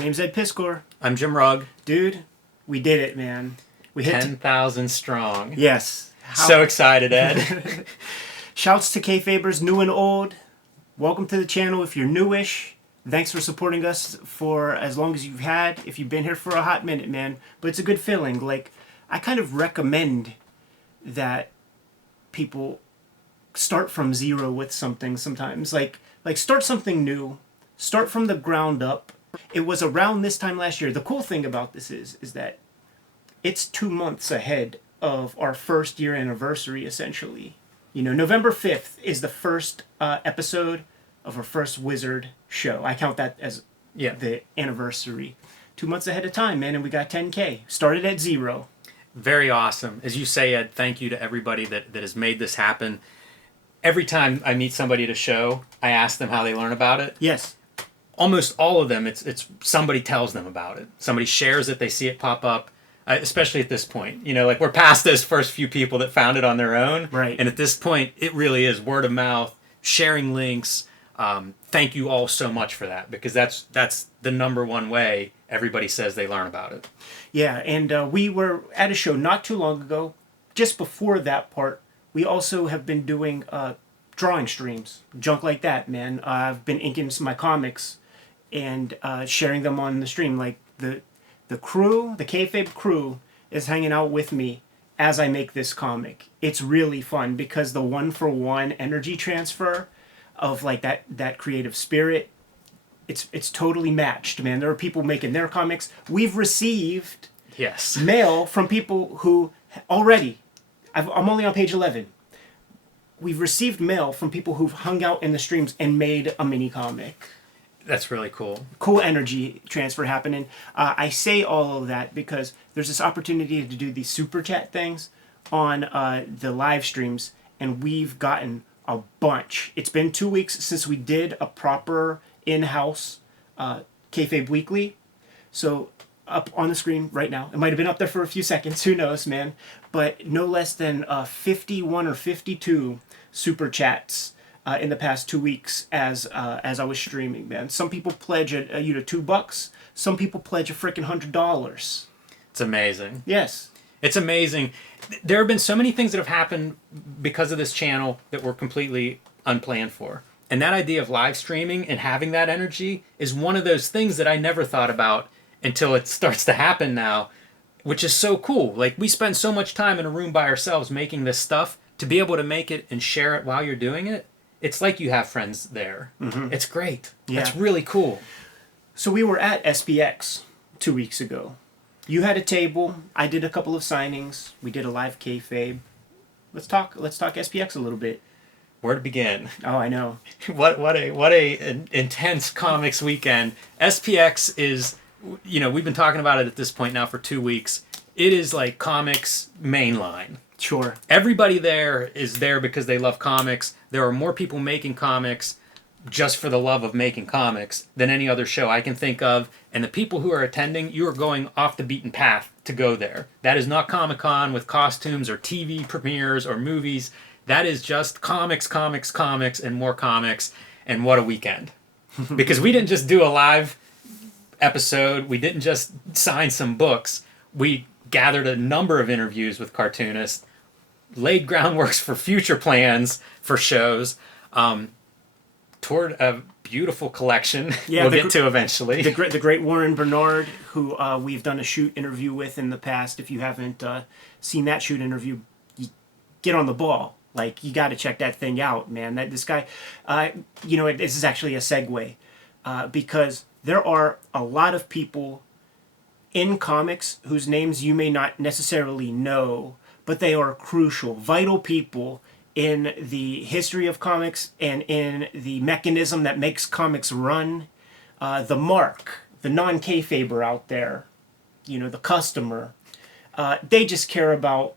name's Ed Piskor. I'm Jim Rugg. Dude, we did it, man. We hit 10,000 strong. Yes. So excited, Ed. Shouts to Kayfabers, new and old. Welcome to the channel if you're newish. Thanks for supporting us for as long as you've had. If you've been here for a hot minute, man. But it's a good feeling. Like, I kind of recommend that people start from zero with something sometimes. Like start something new. Start from the ground up. It was around this time last year. The cool thing about this is that it's 2 months ahead of our first year anniversary, essentially. You know, November 5th is the first episode of our first Wizard show. I count that as the anniversary. 2 months ahead of time, man, and we got 10K. Started at 0. Very awesome. As you say, Ed, thank you to everybody that has made this happen. Every time I meet somebody at a show, I ask them how they learn about it. Yes. Almost all of them, it's somebody tells them about it. Somebody shares it, they see it pop up, especially at this point. You know, like we're past those first few people that found it on their own. Right. And at this point, it really is word of mouth, sharing links. Thank you all so much for that, because that's the number one way everybody says they learn about it. Yeah, and we were at a show not too long ago. Just before that part, we also have been doing drawing streams, junk like that, man. I've been inking some of my comics and sharing them on the stream. Like the crew, the Kayfabe crew, is hanging out with me as I make this comic. It's really fun because the one-for-one energy transfer of like that creative spirit, it's totally matched, man. There are people making their comics. We've received mail from people who already, I'm only on page 11. We've received mail from people who've hung out in the streams and made a mini comic. That's really cool. Cool energy transfer happening. I say all of that because there's this opportunity to do these super chat things on the live streams, and we've gotten a bunch. It's been 2 weeks since we did a proper in-house Kayfabe Weekly. So up on the screen right now, it might have been up there for a few seconds, who knows, man, but no less than 51 or 52 super chats in the past 2 weeks as I was streaming, man. Some people pledge $2. Some people pledge a freaking $100. It's amazing. Yes. It's amazing. There have been so many things that have happened because of this channel that were completely unplanned for. And that idea of live streaming and having that energy is one of those things that I never thought about until it starts to happen now, which is so cool. Like, we spend so much time in a room by ourselves making this stuff. To be able to make it and share it while you're doing it, it's like you have friends there. Mm-hmm. It's great. Yeah. That's really cool. So we were at SPX 2 weeks ago. You had a table. I did a couple of signings. We did a live Kayfabe. Let's talk SPX a little bit. Where to begin? Oh, I know. What a intense comics weekend. SPX is, you know, we've been talking about it at this point now for 2 weeks. It is like comics mainline. Sure. Everybody there is there because they love comics. There are more people making comics just for the love of making comics than any other show I can think of. And the people who are attending, you are going off the beaten path to go there. That is not Comic-Con with costumes or TV premieres or movies. That is just comics, comics, comics, and more comics. And what a weekend. Because we didn't just do a live episode. We didn't just sign some books. We gathered a number of interviews with cartoonists, laid groundworks for future plans for shows, toured a beautiful collection we'll get to eventually. The great Warren Bernard, who we've done a shoot interview with in the past. If you haven't seen that shoot interview, get on the ball. Like, you got to check that thing out, man. This guy, this is actually a segue because there are a lot of people in comics whose names you may not necessarily know, but they are crucial, vital people in the history of comics and in the mechanism that makes comics run. The mark, the non-kayfaber out there, the customer, they just care about,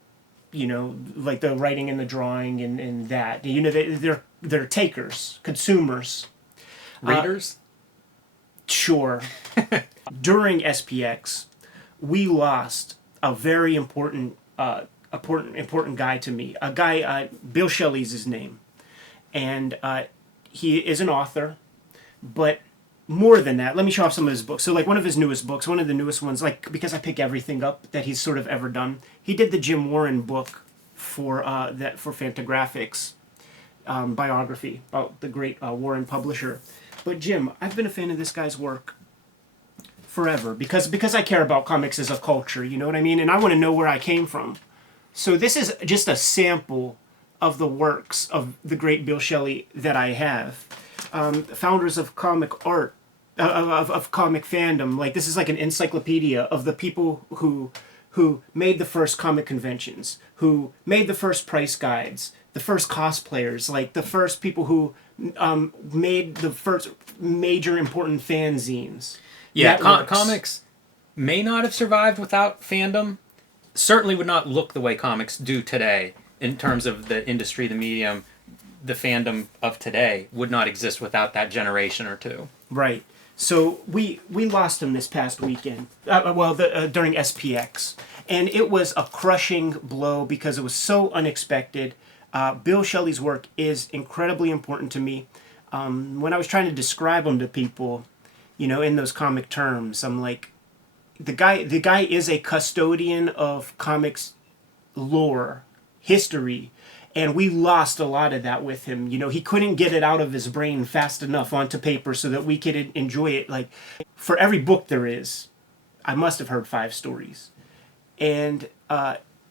like the writing and the drawing and that. They're takers, consumers. Readers? Sure. During SPX, we lost a very important guy to me. A guy, Bill Shelley's his name, and he is an author, but more than that, let me show off some of his books. So like one of his newest books, one of the newest ones, like because I pick everything up that he's sort of ever done. He did the Jim Warren book for Fantagraphics, biography about the great Warren publisher. But Jim, I've been a fan of this guy's work forever because I care about comics as a culture, you know what I mean? And I want to know where I came from. So this is just a sample of the works of the great Bill Shelley that I have. Founders of comic art, of comic fandom. Like this is like an encyclopedia of the people who made the first comic conventions, who made the first price guides, the first cosplayers, like the first people who made the first major important fanzines. Yeah, comics may not have survived without fandom. Certainly would not look the way comics do today in terms of the industry, the medium. The fandom of today would not exist without that generation or two. Right. So we lost him this past weekend. During SPX, and it was a crushing blow because it was so unexpected. Bill Shelley's work is incredibly important to me. When I was trying to describe him to people, you know, in those comic terms, I'm like, the guy is a custodian of comics lore, history. And we lost a lot of that with him. You know, he couldn't get it out of his brain fast enough onto paper so that we could enjoy it. Like, for every book there is, I must have heard 5 stories. And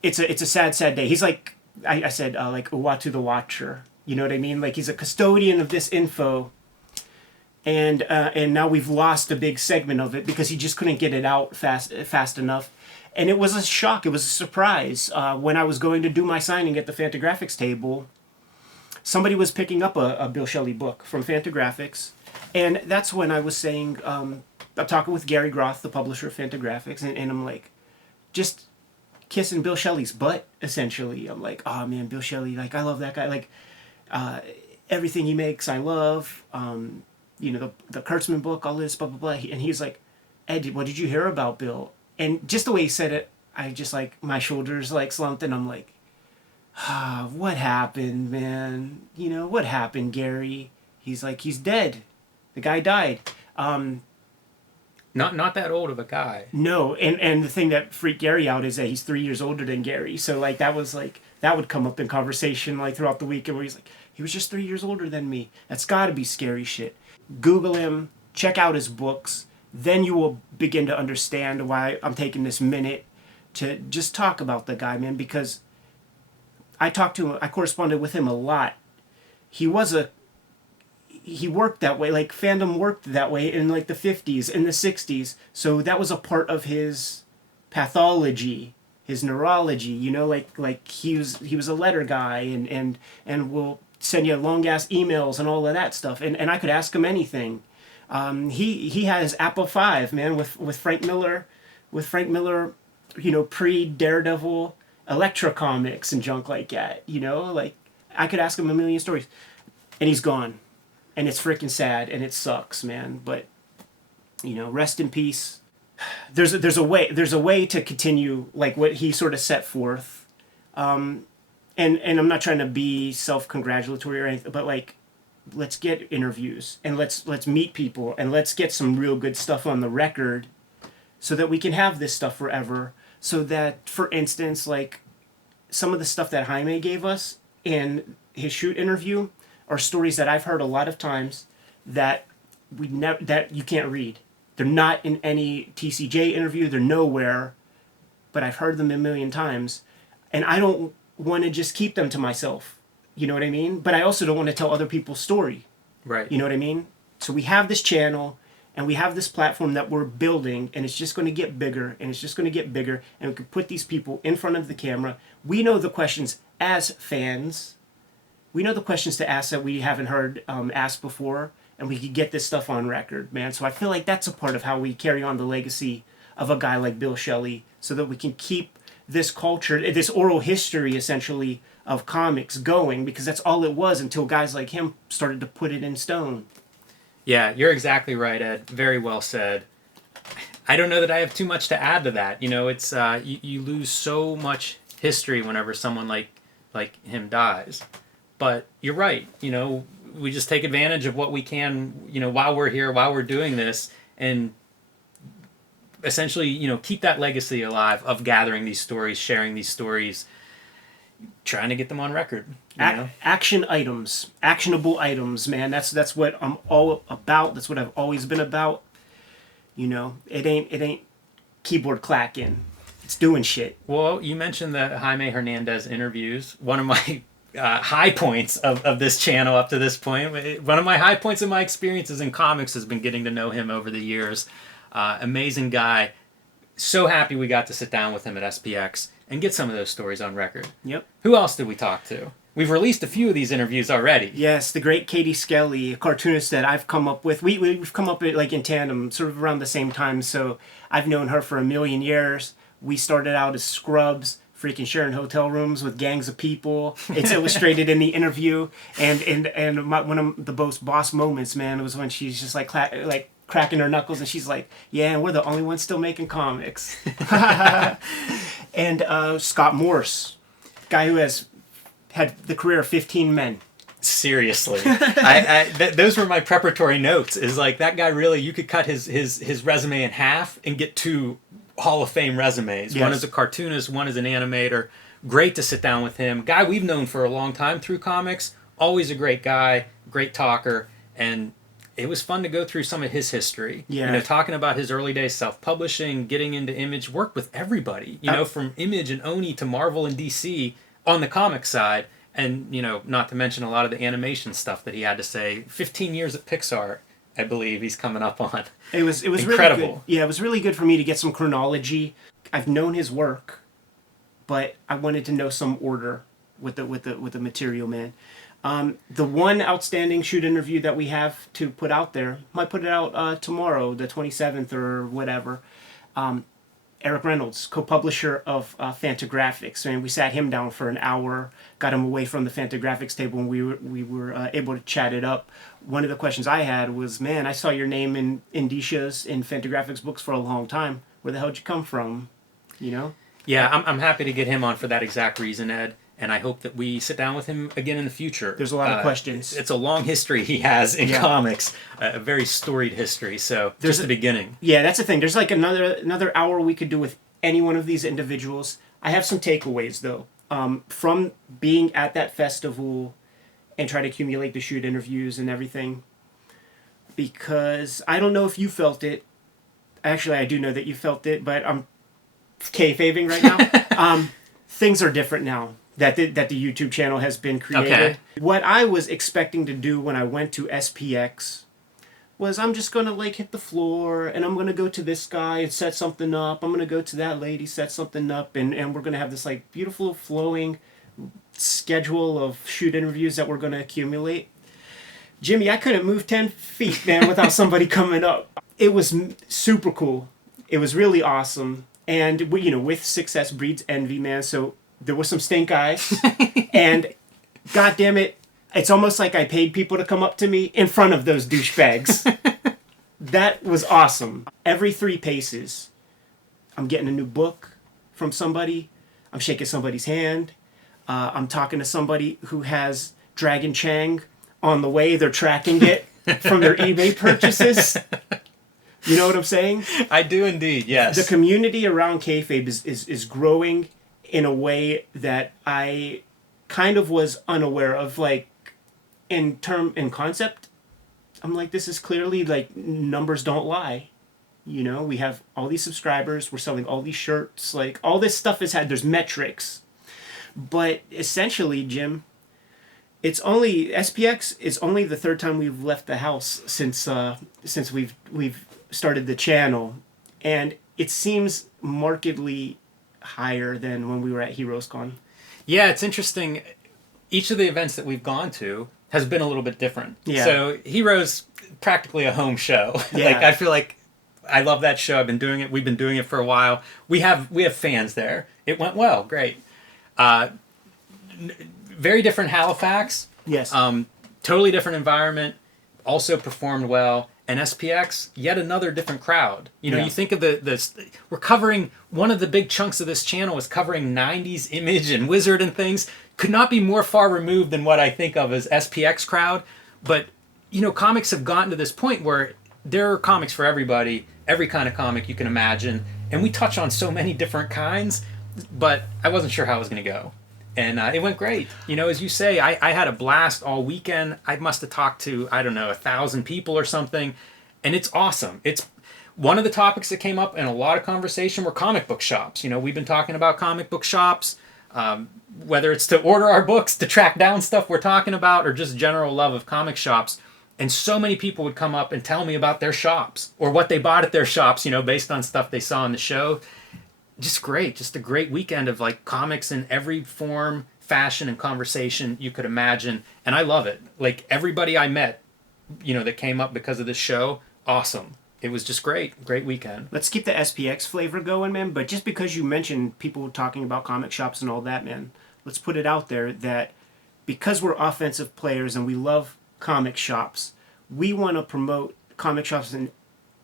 it's a sad, sad day. He's like, I said, like Uatu the Watcher. You know what I mean? Like, he's a custodian of this info. And now we've lost a big segment of it because he just couldn't get it out fast enough. And it was a shock. It was a surprise. When I was going to do my signing at the Fantagraphics table, somebody was picking up a Bill Shelley book from Fantagraphics. And that's when I was saying, I'm talking with Gary Groth, the publisher of Fantagraphics, and I'm like, just kissing Bill Shelley's butt, essentially. I'm like, oh man, Bill Shelley, like, I love that guy. Like, everything he makes, I love. You know, the Kurtzman book, all this, blah, blah, blah. And he's like, Ed, what did you hear about Bill? And just the way he said it, I just like, my shoulders like slumped and I'm like, what happened, man? You know, what happened, Gary? He's like, he's dead. The guy died. Not that old of a guy. No, and the thing that freaked Gary out is that he's 3 years older than Gary. So like that would come up in conversation like throughout the weekend where he's like, he was just 3 years older than me. That's gotta be scary shit. Google him, check out his books. Then you will begin to understand why I'm taking this minute to just talk about the guy, man, because I corresponded with him a lot. He worked that way, like fandom worked that way in like the 50s and the 60s. So that was a part of his pathology, his neurology, you know, like he was a letter guy and will send you long ass emails and all of that stuff. And I could ask him anything. He has Apple V, man, with Frank Miller, you know, pre-Daredevil, Elektra comics and junk like that, you know, like I could ask him a million stories, and he's gone, and it's freaking sad, and it sucks, man. But you know, rest in peace. There's a way to continue like what he sort of set forth, and I'm not trying to be self-congratulatory or anything, but like, let's get interviews and let's meet people and let's get some real good stuff on the record so that we can have this stuff forever. So that, for instance, like some of the stuff that Jaime gave us in his shoot interview are stories that I've heard a lot of times that that you can't read. They're not in any TCJ interview. They're nowhere, but I've heard them a million times, and I don't want to just keep them to myself. You know what I mean? But I also don't want to tell other people's story. Right. You know what I mean? So we have this channel and we have this platform that we're building, and it's just going to get bigger and it's just going to get bigger, and we can put these people in front of the camera. We know the questions as fans. We know the questions to ask that we haven't heard asked before, and we could get this stuff on record, man. So I feel like that's a part of how we carry on the legacy of a guy like Bill Shelley, so that we can keep this culture, this oral history essentially of comics going, because that's all it was until guys like him started to put it in stone. Yeah, you're exactly right, Ed. Very well said. I don't know that I have too much to add to that. You know, it's you lose so much history whenever someone like him dies. But you're right. You know, we just take advantage of what we can, while we're here, while we're doing this, and essentially, keep that legacy alive of gathering these stories, sharing these stories, trying to get them on record. Action items, actionable items, man. That's what I'm all about. That's what I've always been about. It ain't keyboard clacking. It's doing shit. Well, you mentioned the Jaime Hernandez interviews. One of my high points of this channel up to this point. One of my high points of my experiences in comics has been getting to know him over the years. Amazing guy. So happy we got to sit down with him at SPX and get some of those stories on record. Yep. Who else did we talk to? We've released a few of these interviews already. Yes, the great Katie Skelly, a cartoonist that I've come up with. We've come up with, like, in tandem, sort of around the same time. So I've known her for a million years. We started out as scrubs, freaking sharing hotel rooms with gangs of people. It's illustrated in the interview. And one of the most boss moments, man, was when she's just like cracking her knuckles, and she's like, "Yeah, and we're the only ones still making comics." And Scott Morse, guy who has had the career of 15 men. Seriously. Those were my preparatory notes. Is like, that guy really, you could cut his resume in half and get 2 Hall of Fame resumes. Yes. One as a cartoonist, one as an animator. Great to sit down with him. Guy we've known for a long time through comics. Always a great guy, great talker, and it was fun to go through some of his history. Yeah. Talking about his early days self-publishing, getting into Image, worked with everybody. From Image and Oni to Marvel and DC on the comic side, and not to mention a lot of the animation stuff that he had to say. 15 years at Pixar, I believe he's coming up on. It was incredible. Really good. Yeah, it was really good for me to get some chronology. I've known his work, but I wanted to know some order with the material, man. The one outstanding shoot interview that we have to put out there, might put it out tomorrow, the 27th or whatever. Eric Reynolds, co-publisher of Fantagraphics. And we sat him down for an hour, got him away from the Fantagraphics table, and we were able to chat it up. One of the questions I had was, man, I saw your name in Indicia's in Fantagraphics books for a long time. Where the hell did you come from? Yeah, I'm happy to get him on for that exact reason, Ed. And I hope that we sit down with him again in the future. There's a lot of questions. It's a long history he has in comics, a very storied history. So just the beginning. Yeah, that's the thing. There's like another hour we could do with any one of these individuals. I have some takeaways though, from being at that festival and try to accumulate the shoot interviews and everything. Because I don't know if you felt it. Actually, I do know that you felt it, but I'm kayfabing right now. Things are different now. That the YouTube channel has been created. Okay. What I was expecting to do when I went to SPX was I'm just going to hit the floor, and I'm going to go to this guy and set something up. I'm going to go to that lady, set something up, and we're going to have this beautiful flowing schedule of shoot interviews that we're going to accumulate. Jimmy, I couldn't move 10 feet, man, without somebody coming up. It was super cool. It was really awesome. And, with success breeds envy, man, so there was some stink eyes, and God damn it, it's almost like I paid people to come up to me in front of those douchebags. That was awesome. Every 3 paces, I'm getting a new book from somebody, I'm shaking somebody's hand, I'm talking to somebody who has Dragon Chang on the way, they're tracking it from their eBay purchases. You know what I'm saying? I do indeed, yes. The community around Kayfabe is growing in a way that I kind of was unaware of, in concept. I'm like, this is clearly, numbers don't lie. We have all these subscribers, we're selling all these shirts, all this stuff there's metrics. But essentially, Jim, SPX is only the 3rd time we've left the house since we've started the channel. And it seems markedly higher than when we were at HeroesCon. Yeah, it's interesting. Each of the events that we've gone to has been a little bit different. Yeah. So Heroes, practically a home show. Yeah. I feel like I love that show. I've been doing it. We've been doing it for a while. We have fans there. It went well. Great. Very different Halifax. Yes. Totally different environment. Also performed well. And SPX, yet another different crowd. You think of we're covering, one of the big chunks of this channel is covering 90s Image and Wizard and things. Could not be more far removed than what I think of as SPX crowd. But, comics have gotten to this point where there are comics for everybody, every kind of comic you can imagine, and we touch on so many different kinds, but I wasn't sure how it was going to go. And it went great. As you say, I had a blast all weekend. I must have talked to, 1,000 people or something, and it's awesome. It's one of the topics that came up in a lot of conversation were comic book shops. We've been talking about comic book shops, whether it's to order our books, to track down stuff we're talking about, or just general love of comic shops. And so many people would come up and tell me about their shops or what they bought at their shops, based on stuff they saw on the show. Just great. Just a great weekend of like comics in every form, fashion, and conversation you could imagine. And I love it. Like everybody I met, that came up because of this show, awesome. It was just great. Great weekend. Let's keep the SPX flavor going, man. But just because you mentioned people talking about comic shops and all that, man, let's put it out there that because we're offensive players and we love comic shops, we want to promote comic shops in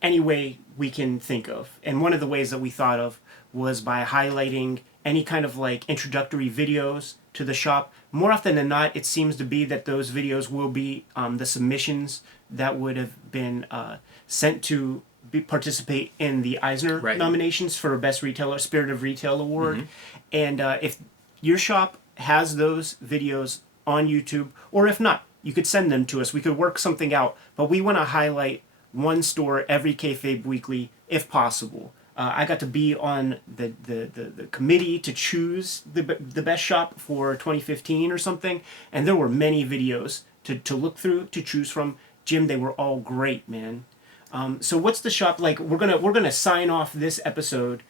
any way we can think of. And one of the ways that we thought of was by highlighting any kind of like introductory videos to the shop. More often than not, it seems to be that those videos will be the submissions that would have been sent to participate in the Eisner nominations for Best Retailer, Spirit of Retail Award. Mm-hmm. And if your shop has those videos on YouTube, or if not, you could send them to us. We could work something out. But we want to highlight one store every Kayfabe Weekly, if possible. I got to be on the committee to choose the best shop for 2015 or something, and there were many videos to look through, to choose from. Jim, they were all great, man. So what's the shop like? We're gonna sign off this episode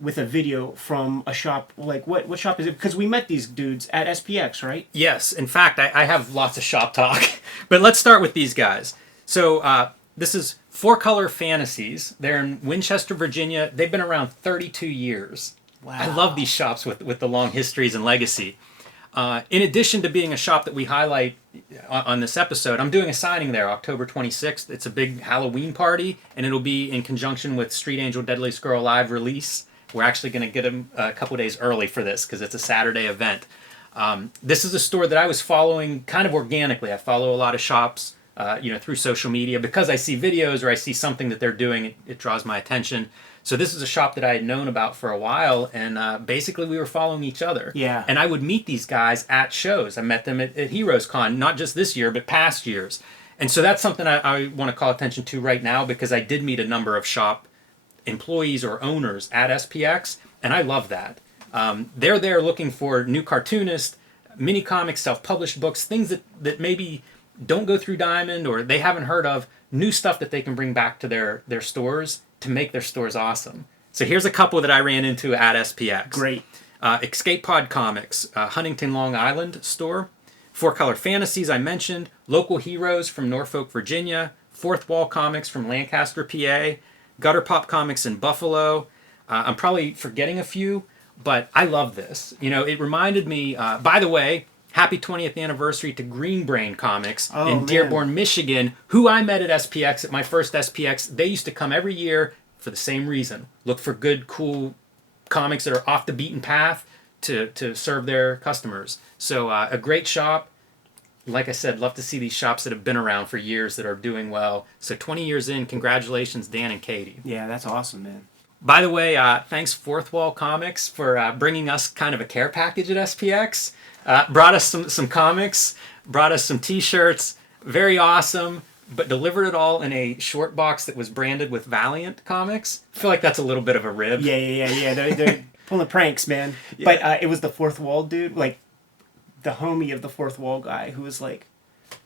with a video from a shop. Like what shop is it? Because we met these dudes at SPX, right? Yes. In fact, I have lots of shop talk, but let's start with these guys. So this is Four Color Fantasies. They're in Winchester, Virginia. They've been around 32 years. Wow. I love these shops with the long histories and legacy. In addition to being a shop that we highlight on this episode, I'm doing a signing there October 26th. It's a big Halloween party, and it'll be in conjunction with Street Angel Deadliest Girl Live release. We're actually going to get them a couple days early for this because it's a Saturday event. This is a store that I was following kind of organically. I follow a lot of shops through social media because I see videos or I see something that they're doing. It draws my attention. So this is a shop that I had known about for a while, and basically we were following each other. Yeah. And I would meet these guys at shows. I met them at Heroes Con, not just this year, but past years. And so that's something I want to call attention to right now because I did meet a number of shop employees or owners at SPX, and I love that. They're there looking for new Cartoonist, mini comics, self-published books, things that maybe don't go through Diamond or they haven't heard of, new stuff that they can bring back to their stores to make their stores awesome. So here's a couple that I ran into at SPX. Great. Escape Pod Comics, Huntington, Long Island store. Four Color Fantasies, I mentioned. Local Heroes from Norfolk, Virginia. Fourth Wall Comics from Lancaster, PA. Gutter Pop Comics in Buffalo. I'm probably forgetting a few, but I love this. It reminded me, by the way, happy 20th anniversary to Green Brain Comics in Dearborn, Michigan, who I met at SPX, at my first SPX. They used to come every year for the same reason. Look for good, cool comics that are off the beaten path to serve their customers. So a great shop. Like I said, love to see these shops that have been around for years that are doing well. So 20 years in, congratulations, Dan and Katie. Yeah, that's awesome, man. By the way, thanks Fourth Wall Comics for bringing us kind of a care package at SPX. Brought us some comics, brought us some t-shirts, very awesome, but delivered it all in a short box that was branded with Valiant Comics. I feel like that's a little bit of a rib. Yeah. They're pulling pranks, man. Yeah. But it was the Fourth Wall dude, like the homie of the Fourth Wall guy who was like,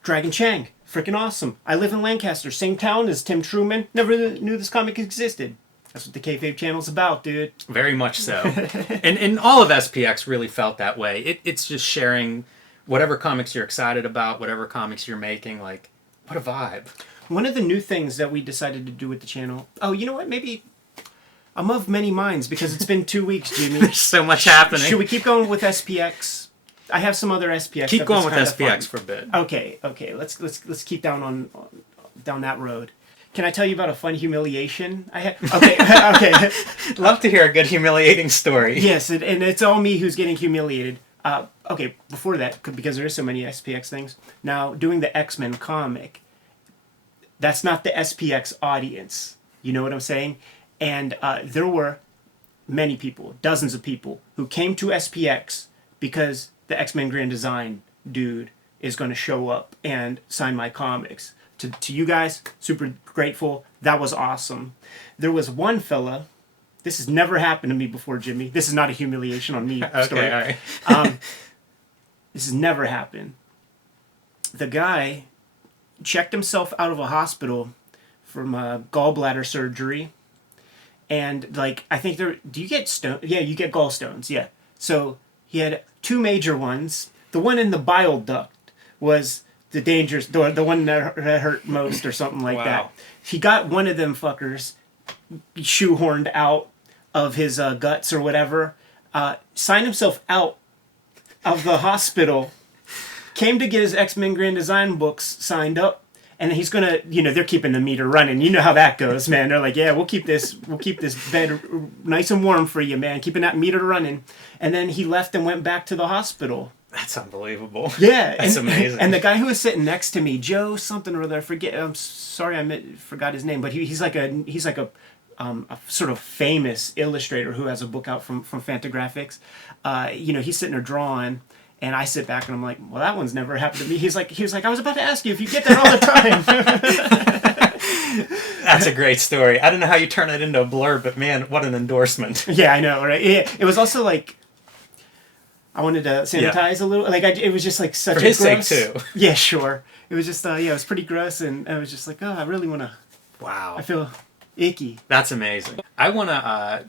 Dragon Chang, freaking awesome. I live in Lancaster, same town as Tim Truman. Never knew this comic existed. That's what the Kayfabe channel's about, dude. Very much so. and all of SPX really felt that way. It's just sharing whatever comics you're excited about, whatever comics you're making. Like, what a vibe. One of the new things that we decided to do with the channel... Oh, you know what? Maybe... I'm of many minds because it's been 2 weeks, Jimmy. There's so much happening. Should we keep going with SPX? I have some other SPX. Keep going with SPX for a bit. Okay. Let's keep down that road. Can I tell you about a fun humiliation I had? Okay. Love to hear a good humiliating story. Yes, and it's all me who's getting humiliated. Okay, before that, because there is so many SPX things. Now, doing the X-Men comic, that's not the SPX audience. You know what I'm saying? And there were many people, dozens of people, who came to SPX because the X-Men Grand Design dude is going to show up and sign my comics. To you guys, super grateful. That was awesome. There was one fella. This has never happened to me before, Jimmy. This is not a humiliation on me Okay, story. all right. This has never happened. The guy checked himself out of a hospital from gallbladder surgery. And, like, I think do you get stone? Yeah, you get gallstones, yeah. So he had 2 major ones. The one in the bile duct was the dangerous, the one that hurt most or something like that. He got one of them fuckers shoehorned out of his guts or whatever, signed himself out of the hospital, came to get his X-Men Grand Design books signed up, and he's gonna, they're keeping the meter running. You know how that goes, man. They're like, yeah, we'll keep this bed nice and warm for you, man, keeping that meter running. And then he left and went back to the hospital. That's unbelievable. Yeah, That's amazing. And the guy who was sitting next to me, Joe something or other, I forget. I'm sorry, forgot his name, but he's like a sort of famous illustrator who has a book out from Fantagraphics. He's sitting there drawing, and I sit back and I'm like, well, that one's never happened to me. He was like, I was about to ask you if you get that all the time. That's a great story. I don't know how you turn it into a blurb, but man, what an endorsement. Yeah, I know, right? It was also like, I wanted to sanitize a little. Like, it was just like such For a his gross. sake too. Yeah, sure. It was just, it was pretty gross, and I was just like, oh, I really want to. Wow. I feel icky. That's amazing. I want to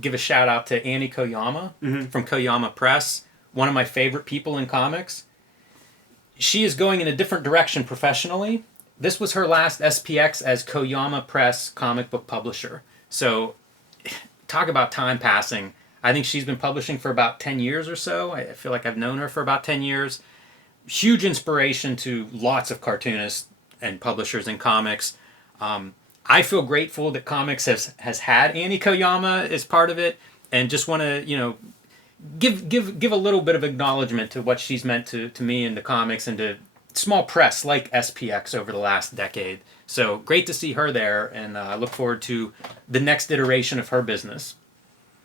give a shout out to Annie Koyama from Koyama Press, one of my favorite people in comics. She is going in a different direction professionally. This was her last SPX as Koyama Press comic book publisher. So, talk about time passing. I think she's been publishing for about 10 years or so. I feel like I've known her for about 10 years. Huge inspiration to lots of cartoonists and publishers in comics. I feel grateful that comics has had Annie Koyama as part of it, and just want to, give a little bit of acknowledgement to what she's meant to me and to comics and to small press like SPX over the last decade. So great to see her there, and I look forward to the next iteration of her business.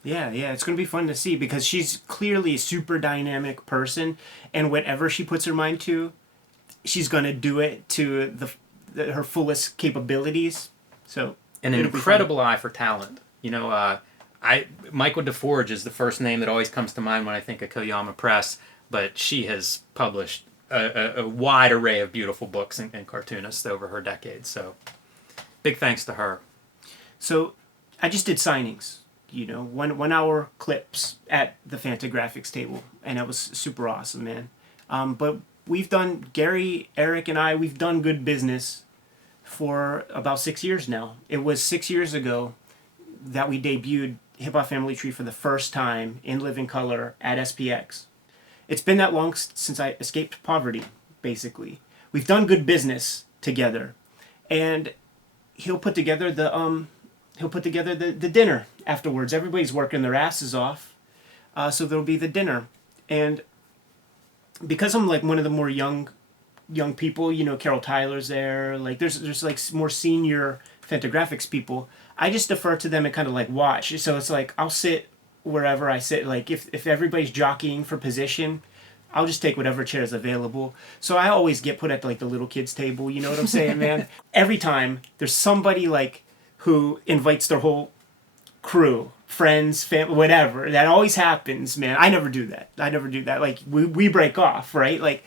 Yeah, it's going to be fun to see because she's clearly a super dynamic person, and whatever she puts her mind to, she's going to do it to her fullest capabilities. So an incredible eye for talent. Michael DeForge is the first name that always comes to mind when I think of Koyama Press, but she has published a wide array of beautiful books and cartoonists over her decades. So big thanks to her. So I just did signings. 1 hour clips at the Fantagraphics table, and that was super awesome, man. But Gary, Eric, and we've done good business for about 6 years now. It was 6 years ago that we debuted Hip Hop Family Tree for the first time in living color at SPX. It's been that long since I escaped poverty, basically. We've done good business together, and he'll put together the dinner afterwards. Everybody's working their asses off, so there'll be the dinner. And because I'm like one of the more young people, Carol Tyler's there. Like there's like more senior Fantagraphics people. I just defer to them and kind of like watch. So it's like I'll sit wherever I sit. Like if everybody's jockeying for position, I'll just take whatever chair is available. So I always get put at like the little kids table. You know what I'm saying, man? Every time there's somebody like who invites their whole crew, friends, family, whatever. That always happens, man. I never do that. Like we break off, right? Like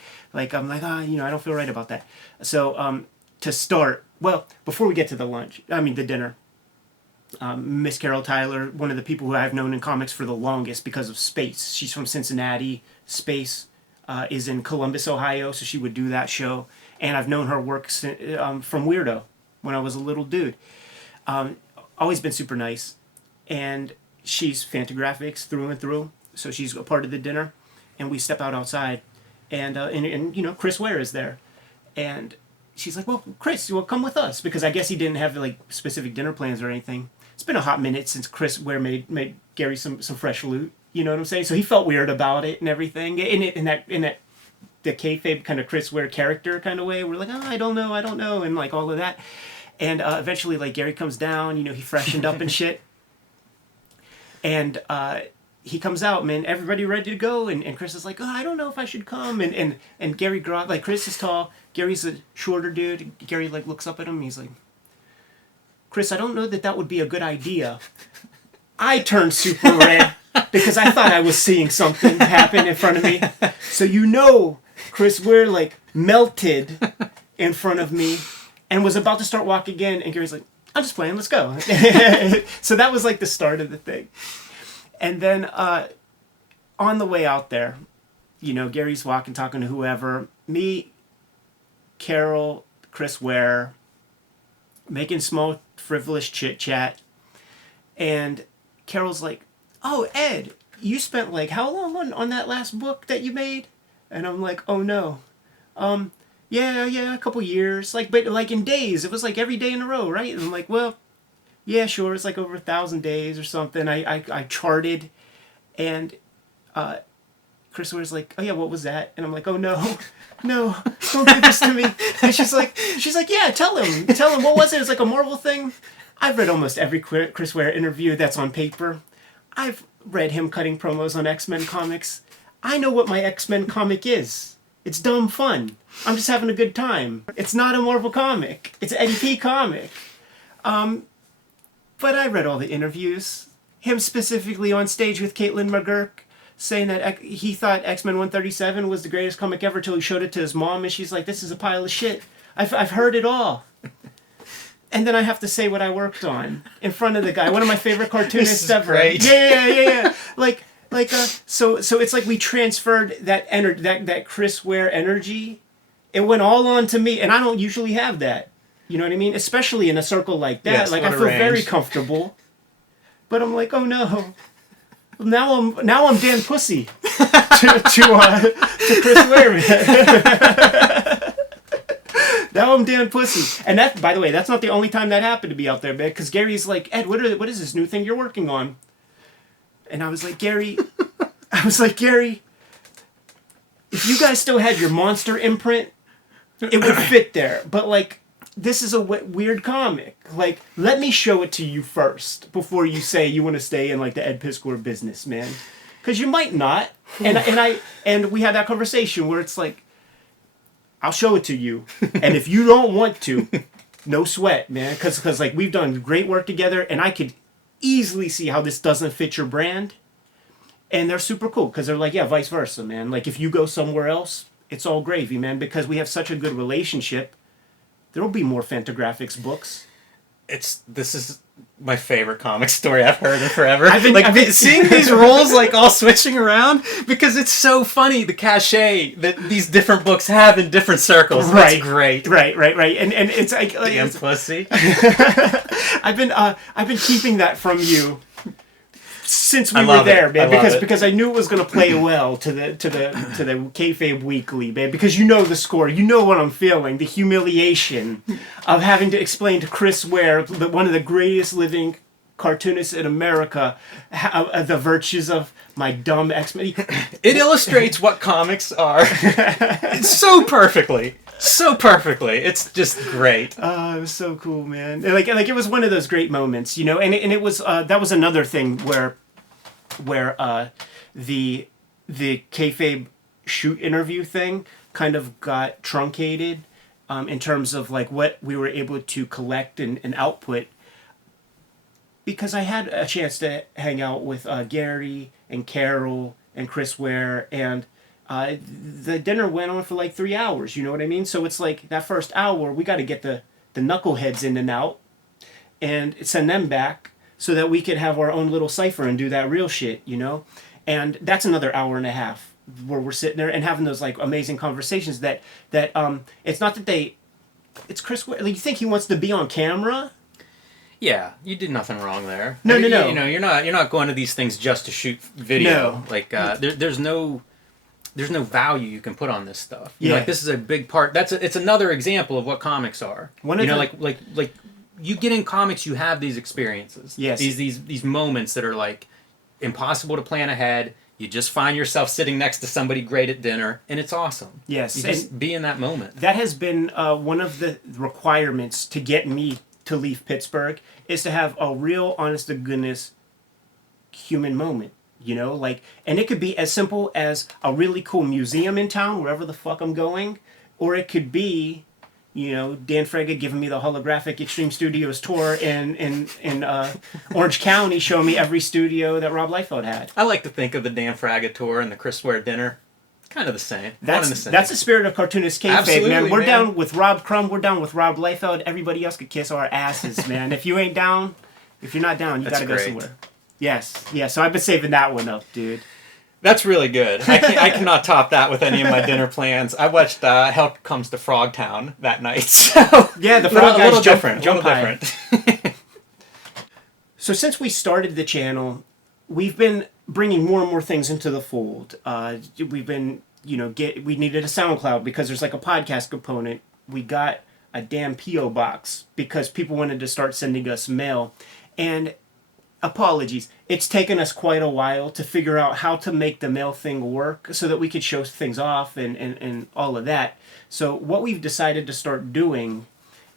I'm like, I don't feel right about that. So to start, well, before we get to the dinner, Miss Carol Tyler, one of the people who I've known in comics for the longest because of Space. She's from Cincinnati. Space is in Columbus, Ohio, so she would do that show. And I've known her work from Weirdo when I was a little dude. Always been super nice. And she's Fantagraphics through and through, so she's a part of the dinner. And we step outside, and Chris Ware is there. And she's like, well, Chris, you will come with us, because I guess he didn't have like specific dinner plans or anything. It's been a hot minute since Chris Ware made Gary some fresh loot. You know what I'm saying? So he felt weird about it and everything. In that the kayfabe kind of Chris Ware character kind of way. We're like, oh, I don't know, and like all of that. And eventually, like Gary comes down. You know, he freshened up and shit. And he comes out, man. Everybody ready to go, and Chris is like, oh, I don't know if I should come. And Gary like Chris is tall. Gary's a shorter dude. Gary like looks up at him. And he's like, Chris, I don't know that would be a good idea. I turned super red because I thought I was seeing something happen in front of me. So you know, Chris Ware like melted in front of me and was about to start walking again. And Gary's like, I'm just playing, let's go. So that was like the start of the thing. And then on the way out there, you know, Gary's walking, talking to whoever. Me, Carol, Chris Ware, making small, frivolous chit-chat. And Carol's like, oh, Ed, you spent like how long on that last book that you made? And I'm like, oh no. Yeah, a couple years. Like, but like in days, it was like every day in a row, right? And I'm like, well, yeah, sure. It's like over 1,000 days or something. I charted, and Chris was like, oh yeah, what was that? And I'm like, oh no, don't do this to me. And she's like, yeah, tell him, what was it? It was like a Marvel thing. I've read almost every Chris Ware interview that's on paper. I've read him cutting promos on X-Men comics. I know what my X-Men comic is. It's dumb fun. I'm just having a good time. It's not a Marvel comic. It's an Eddie P comic. But I read all the interviews. Him specifically on stage with Caitlin McGurk saying that he thought X-Men 137 was the greatest comic ever till he showed it to his mom and she's like, this is a pile of shit. I've heard it all. And then I have to say what I worked on in front of the guy. One of my favorite cartoonists ever. Great. Yeah. So it's like we transferred that Chris Ware energy. It went all on to me, and I don't usually have that. You know what I mean? Especially in a circle like that. Yes, like I feel very comfortable. But I'm like, oh no. Now I'm Dan Pussy to Chris Ware, man. Now I'm Dan Pussy. And that, by the way, that's not the only time that happened to be out there, man. Because Gary's like, Ed, what is this new thing you're working on? And I was like, Gary, if you guys still had your monster imprint, it would fit there. But like, this is a weird comic. Like, let me show it to you first before you say you want to stay in like the Ed Piskor business, man. Because you might not. And we had that conversation where it's like, I'll show it to you. And if you don't want to, no sweat, man. Because like we've done great work together and I could easily see how this doesn't fit your brand. And they're super cool because they're like, yeah, vice versa, man. Like if you go somewhere else, it's all gravy, man. Because we have such a good relationship. There will be more Fantagraphics books. This is my favorite comic story I've heard in forever. I've been seeing these roles like all switching around because it's so funny the cachet that these different books have in different circles. Right, it's great. Right. And it's like Damn pussy. I've been keeping that from you since we were there, man. Because I knew it was going to play well to the Kayfabe Weekly, man. Because you know the score, you know what I'm feeling, the humiliation of having to explain to Chris Ware, one of the greatest living cartoonists in America, the virtues of my dumb X-Men. It illustrates what comics are so perfectly. It's just great. It was so cool, man. Like it was one of those great moments, you know. And it was that was another thing where the kayfabe shoot interview thing kind of got truncated in terms of like what we were able to collect and output. Because I had a chance to hang out with Gary and Carol and Chris Ware and. The dinner went on for like 3 hours, you know what I mean? So it's like that first hour, we got to get the knuckleheads in and out and send them back so that we could have our own little cipher and do that real shit, you know? And that's another hour and a half where we're sitting there and having those like amazing conversations that it's not that it's Chris Ware. Like, you think he wants to be on camera? Yeah, you did nothing wrong there. No. You know, you're not going to these things just to shoot video. No. Like there's no value you can put on this stuff. Yeah. Like this is a big part. It's another example of what comics are. Like you get in comics, you have these experiences. Yes. These moments that are like impossible to plan ahead. You just find yourself sitting next to somebody great at dinner, and it's awesome. Yes. You just be in that moment. That has been one of the requirements to get me to leave Pittsburgh, is to have a real, honest-to-goodness human moment. You know, like, and it could be as simple as a really cool museum in town, wherever the fuck I'm going, or it could be, you know, Dan Frega giving me the holographic Extreme Studios tour in Orange County, showing me every studio that Rob Liefeld had. I like to think of the Dan Frega tour and the Chris Ware dinner. Kind of the same. That's the spirit of Cartoonist Kayfabe, man. We're down with Rob Crumb. We're down with Rob Liefeld. Everybody else could kiss our asses, man. If you ain't down, if you're not down, you gotta go somewhere. Yes. Yeah, so I've been saving that one up, dude. That's really good. I cannot top that with any of my dinner plans. I watched Hell Comes to Frogtown that night. So yeah, the frog guy's different. So since we started the channel, we've been bringing more and more things into the fold. We've been, you know, we needed a SoundCloud because there's like a podcast component. We got a damn P.O. box because people wanted to start sending us mail. And apologies, it's taken us quite a while to figure out how to make the mail thing work so that we could show things off and all of that. So what we've decided to start doing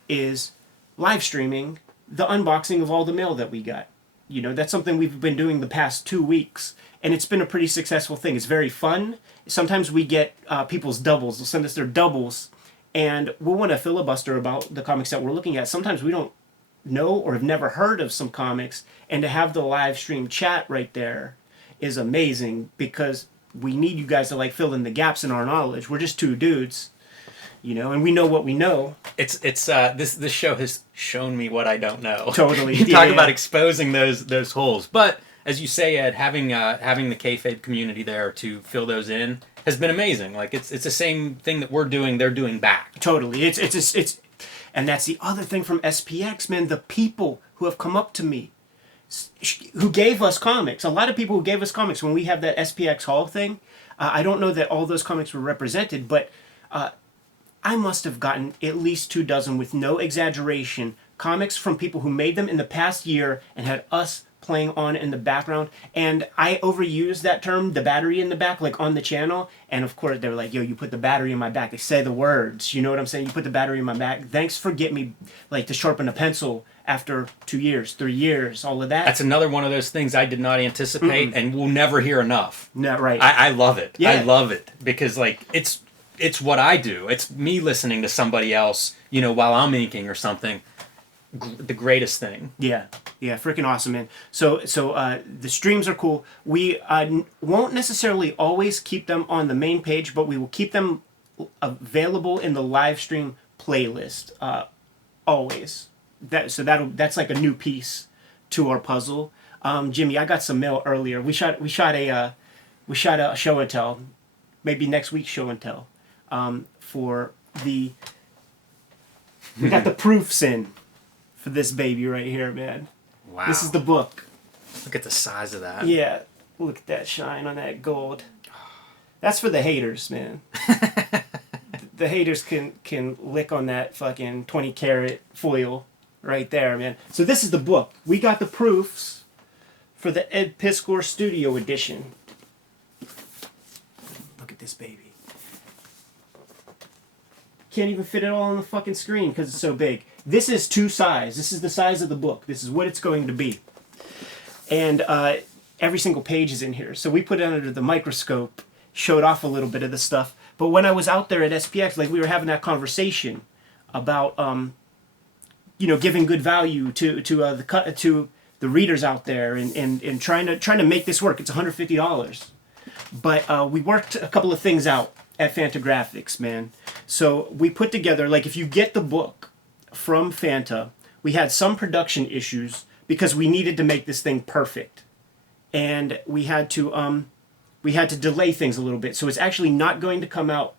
is live streaming the unboxing of all the mail that we got. You know, that's something we've been doing the past 2 weeks, and it's been a pretty successful thing. It's very fun. Sometimes we get people's doubles. They'll send us their doubles, and we'll want to filibuster about the comics that we're looking at. Sometimes we don't know or have never heard of some comics, and to have the live stream chat right there is amazing because we need you guys to like fill in the gaps in our knowledge. We're just two dudes, you know, and we know what we know. This show has shown me what I don't know. Totally. You talk about exposing those holes, but as you say, Ed, having the Kayfabe community there to fill those in has been amazing. Like it's the same thing that we're doing, they're doing back. Totally. It's and that's the other thing from SPX, man. The people who have come up to me, who gave us comics. A lot of people who gave us comics when we have that SPX Hall thing. I don't know that all those comics were represented, but I must have gotten at least 24, with no exaggeration, comics from people who made them in the past year and had us playing on in the background. And I overused that term, the battery in the back, like on the channel. And of course, they were like, yo, you put the battery in my back. They say the words, you know what I'm saying? You put the battery in my back. Thanks for getting me like to sharpen a pencil after 2 years, 3 years, all of that. That's another one of those things I did not anticipate and we'll never hear enough. No, right. I love it. Yeah. I love it because like it's what I do. It's me listening to somebody else, you know, while I'm inking or something. The greatest thing. Yeah, freaking awesome, man. So the streams are cool. We won't necessarily always keep them on the main page, but we will keep them available in the live stream playlist always. That's like a new piece to our puzzle. Jimmy, I got some mail earlier. We shot a show and tell, maybe next week's show and tell, for the. We got the proofs in. For this baby right here, man. Wow. This is the book. Look at the size of that. Yeah. Look at that shine on that gold. That's for the haters, man. The haters can lick on that fucking 20 karat foil right there, man. So this is the book. We got the proofs for the Ed Piskor Studio Edition. Look at this baby. Can't even fit it all on the fucking screen because it's so big. This is 2 size. This is the size of the book. This is what it's going to be. And every single page is in here. So we put it under the microscope, showed off a little bit of the stuff. But when I was out there at SPX, like we were having that conversation about, you know, giving good value to the readers out there and trying to make this work. It's $150. But we worked a couple of things out at Fantagraphics, man. So we put together, like if you get the book from Fanta, we had some production issues because we needed to make this thing perfect. And we had to delay things a little bit. So it's actually not going to come out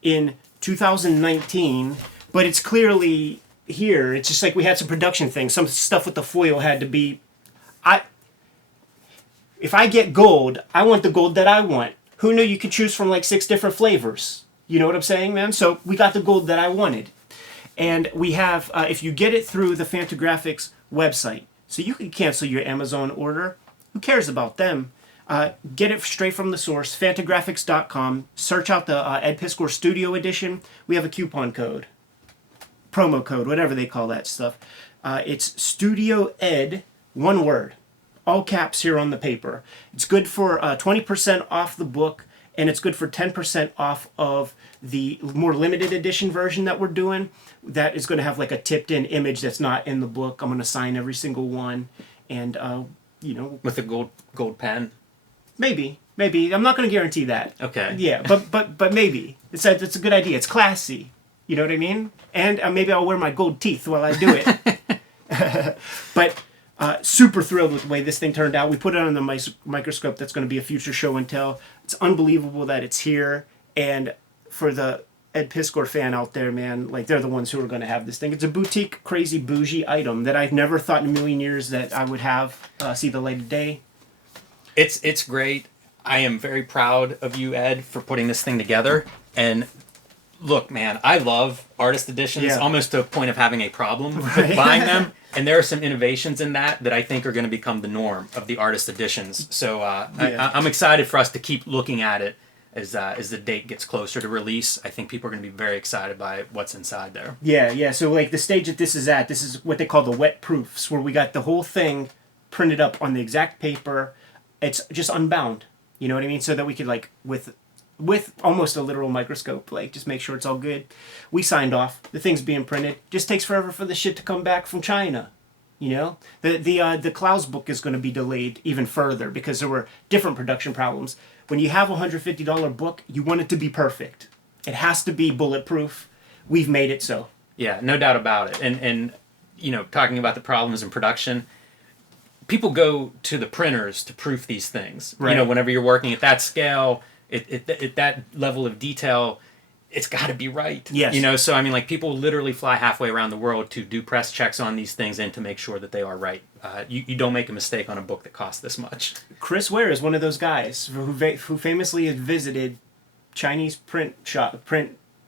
in 2019, but it's clearly here. It's just like we had some production things. Some stuff with the foil had to be... If I get gold, I want the gold that I want. Who knew you could choose from like 6 different flavors? You know what I'm saying, man? So we got the gold that I wanted. And we have, if you get it through the Fantagraphics website, so you can cancel your Amazon order. Who cares about them? Get it straight from the source, fantagraphics.com. Search out the Ed Piskor Studio Edition. We have a coupon code, promo code, whatever they call that stuff. It's Studio Ed, one word, all caps here on the paper. It's good for 20% off the book, and it's good for 10% off of the more limited edition version that we're doing. That is going to have like a tipped in image that's not in the book. I'm going to sign every single one, and with a gold pen. Maybe. I'm not going to guarantee that. Okay. Yeah, but maybe it's a good idea. It's classy. You know what I mean? And maybe I'll wear my gold teeth while I do it. But super thrilled with the way this thing turned out. We put it on the microscope. That's going to be a future show and tell. It's unbelievable that it's here. And for the Ed Piskor fan out there, man, like they're the ones who are going to have this thing. It's a boutique, crazy, bougie item that I've never thought in a million years that I would have see the light of day. It's great. I am very proud of you, Ed, for putting this thing together. And look, man, I love artist editions, almost to a point of having a problem with buying them. And there are some innovations in that I think are going to become the norm of the artist editions. So I'm excited for us to keep looking at it as the date gets closer to release. I think people are going to be very excited by what's inside there. Yeah. So like the stage that this is what they call the wet proofs, where we got the whole thing printed up on the exact paper. It's just unbound. You know what I mean? So that we could like with almost a literal microscope, like just make sure it's all good. We signed off. The thing's being printed. Just takes forever for the shit to come back from China. You know, the Klaus book is going to be delayed even further because there were different production problems. When you have a $150 book, you want it to be perfect. It has to be bulletproof. We've made it so. Yeah, no doubt about it. And talking about the problems in production, people go to the printers to proof these things. Right. Whenever you're working at that scale, at that level of detail, it's got to be right. Yes. So I mean, like people literally fly halfway around the world to do press checks on these things and to make sure that they are right. You don't make a mistake on a book that costs this much. Chris Ware is one of those guys who famously has visited Chinese print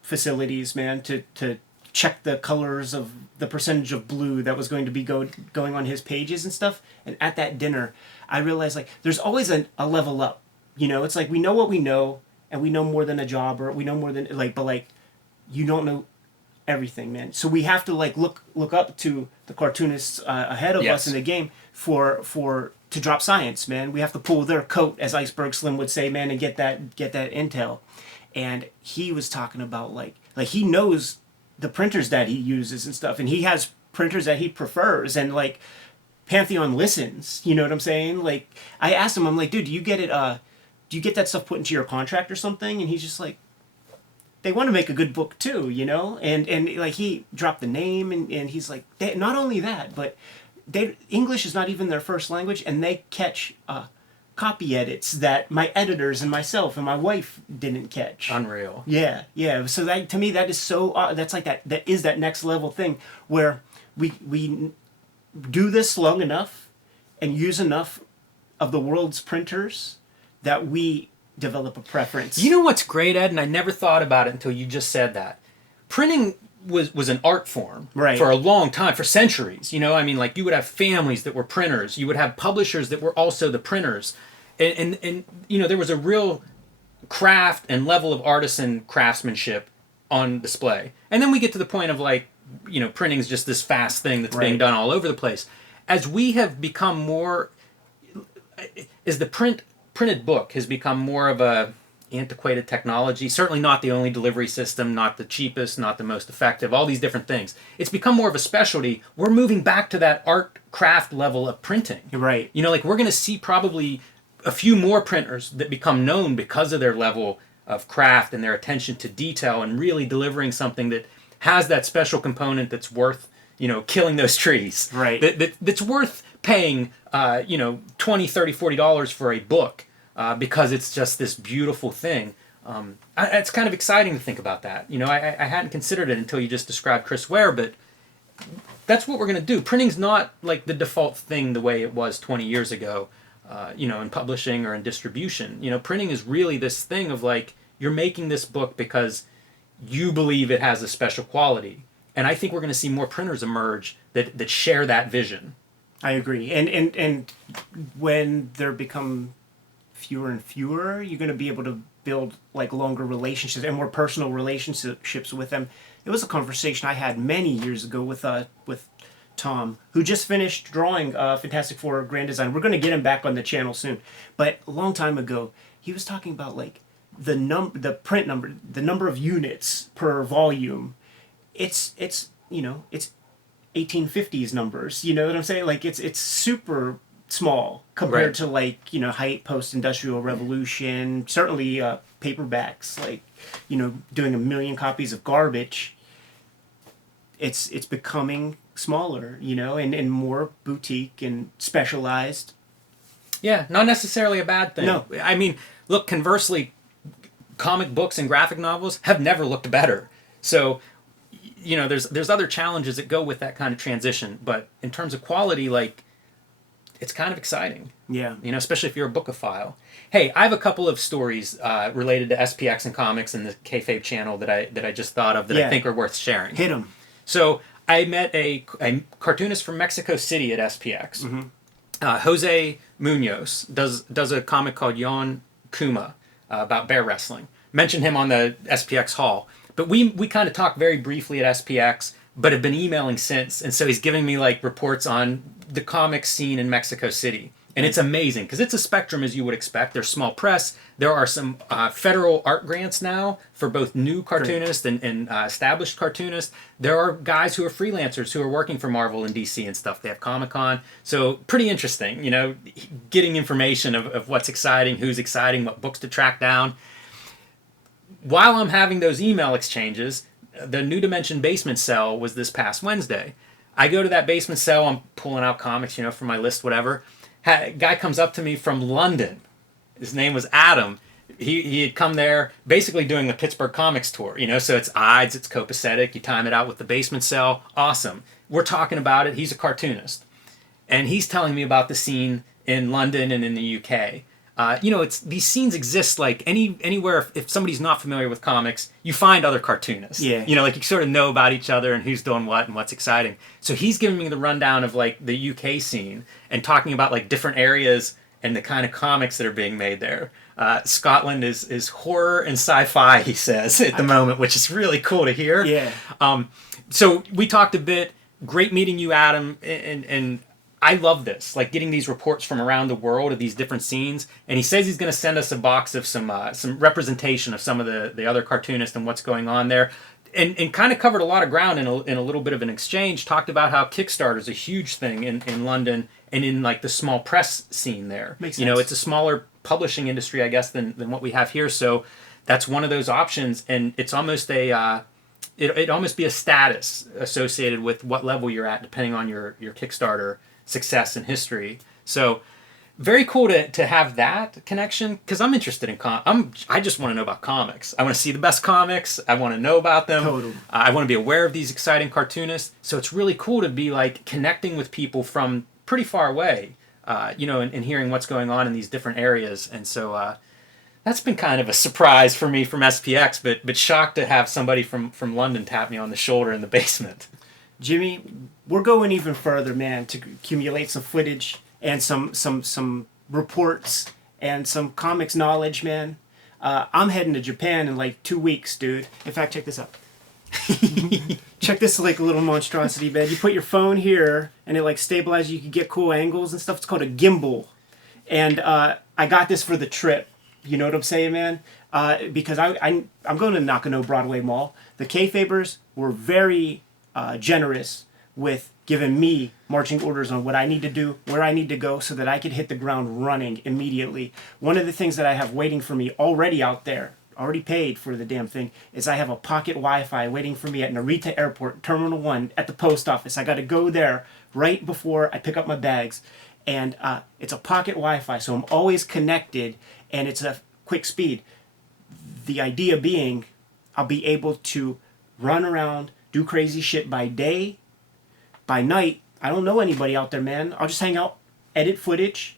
facilities, man, to check the colors of the percentage of blue that was going to be going on his pages and stuff. And at that dinner, I realized like there's always a level up. It's like we know what we know, and we know more than a job, or we know more than but like you don't know everything, man. So we have to like look up to the cartoonists ahead of us in the game for to drop science, man. We have to pull their coat, as Iceberg Slim would say, man, and get that intel. And he was talking about like he knows the printers that he uses and stuff, and he has printers that he prefers, and like Pantheon listens. You know what I'm saying? Like I asked him, I'm like, dude, do you get that stuff put into your contract or something? And he's just like, they want to make a good book too, and like he dropped the name, and he's like, not only that, but English is not even their first language, and they catch copy edits that my editors and myself and my wife didn't catch. Unreal. Yeah. So that to me, that is so that's like that is that next level thing where we do this long enough and use enough of the world's printers that we develop a preference. You know what's great, Ed? And I never thought about it until you just said that. Printing was an art form for a long time, for centuries. I mean, like you would have families that were printers. You would have publishers that were also the printers. And there was a real craft and level of artisan craftsmanship on display. And then we get to the point of like, printing is just this fast thing that's being done all over the place. As we have become more, as the printed book has become more of a antiquated technology, certainly not the only delivery system, not the cheapest, not the most effective, all these different things. It's become more of a specialty. We're moving back to that art craft level of printing. Right. Like we're going to see probably a few more printers that become known because of their level of craft and their attention to detail and really delivering something that has that special component that's worth, killing those trees. Right. That's worth paying, $20, $30, $40 for a book because it's just this beautiful thing. It's kind of exciting to think about that. I hadn't considered it until you just described Chris Ware, but that's what we're going to do. Printing's not like the default thing the way it was 20 years ago, in publishing or in distribution. Printing is really this thing of like, you're making this book because you believe it has a special quality. And I think we're going to see more printers emerge that share that vision. I agree. And when there become fewer and fewer, you're going to be able to build like longer relationships and more personal relationships with them. It was a conversation I had many years ago with Tom, who just finished drawing Fantastic Four Grand Design. We're going to get him back on the channel soon. But a long time ago, he was talking about like the print number, the number of units per volume. It's it's 1850s numbers. You know what I'm saying? Like it's super small compared Right. to like height post-industrial revolution. Certainly paperbacks, like doing a million copies of garbage. It's becoming smaller, and more boutique and specialized. Yeah, not necessarily a bad thing. No. I mean, look, conversely, comic books and graphic novels have never looked better. So, there's other challenges that go with that kind of transition. But in terms of quality, like, it's kind of exciting. Yeah. Especially if you're a bookophile. Hey, I have a couple of stories related to SPX and comics and the Kayfabe channel that I just thought of that I think are worth sharing. Hit them. So I met a cartoonist from Mexico City at SPX. Mm-hmm. Jose Munoz does a comic called Yon Kuma about bear wrestling. Mentioned him on the SPX Hall. But we kind of talked very briefly at SPX, but have been emailing since. And so he's giving me like reports on the comic scene in Mexico City. And it's amazing because it's a spectrum, as you would expect. There's small press. There are some federal art grants now for both new cartoonists and established cartoonists. There are guys who are freelancers who are working for Marvel and DC and stuff. They have Comic-Con. So pretty interesting, getting information of what's exciting, who's exciting, what books to track down. While I'm having those email exchanges, the New Dimension basement sale was this past Wednesday. I go to that basement sale. I'm pulling out comics, for my list, whatever. A guy comes up to me from London. His name was Adam. He had come there basically doing the Pittsburgh Comics tour, so it's Ides, it's copacetic, you time it out with the basement cell. Awesome. We're talking about it. He's a cartoonist. And he's telling me about the scene in London and in the UK. It's these scenes exist like anywhere. If somebody's not familiar with comics, you find other cartoonists. Yeah. Like you sort of know about each other and who's doing what and what's exciting. So he's giving me the rundown of like the UK scene and talking about like different areas and the kind of comics that are being made there. Scotland is horror and sci-fi, he says, at the moment, which is really cool to hear. Yeah. So we talked a bit. Great meeting you, Adam, and I love this, like getting these reports from around the world of these different scenes. And he says he's going to send us a box of some representation of some of the other cartoonists and what's going on there. And kind of covered a lot of ground in a little bit of an exchange. Talked about how Kickstarter is a huge thing in London and in like the small press scene there. Makes sense. It's a smaller publishing industry, I guess, than what we have here. So that's one of those options. And it's almost it'd almost be a status associated with what level you're at, depending on your Kickstarter success and history. So very cool to have that connection, because I'm interested in I just want to know about comics. I want to see the best comics. I want to know about them. Totally. I want to be aware of these exciting cartoonists. So it's really cool to be like connecting with people from pretty far away, and hearing what's going on in these different areas. And so that's been kind of a surprise for me from SPX, but shocked to have somebody from London tap me on the shoulder in the basement. Jimmy, we're going even further, man, to accumulate some footage and some reports and some comics knowledge, man. I'm heading to Japan in like 2 weeks, dude. In fact, check this out. Check this like little monstrosity, man. You put your phone here and it like stabilizes. You can get cool angles and stuff. It's called a gimbal. And I got this for the trip. You know what I'm saying, man? Because I'm going to Nakano Broadway Mall. The Kayfabers were very generous with giving me marching orders on what I need to do, where I need to go, so that I could hit the ground running immediately. One of the things that I have waiting for me already out there, already paid for the damn thing, is I have a pocket Wi-Fi waiting for me at Narita Airport, Terminal 1, at the post office. I got to go there right before I pick up my bags. And it's a pocket Wi-Fi, so I'm always connected, and it's a quick speed. The idea being I'll be able to run around, do crazy shit by day. By night, I don't know anybody out there, man. I'll just hang out, edit footage,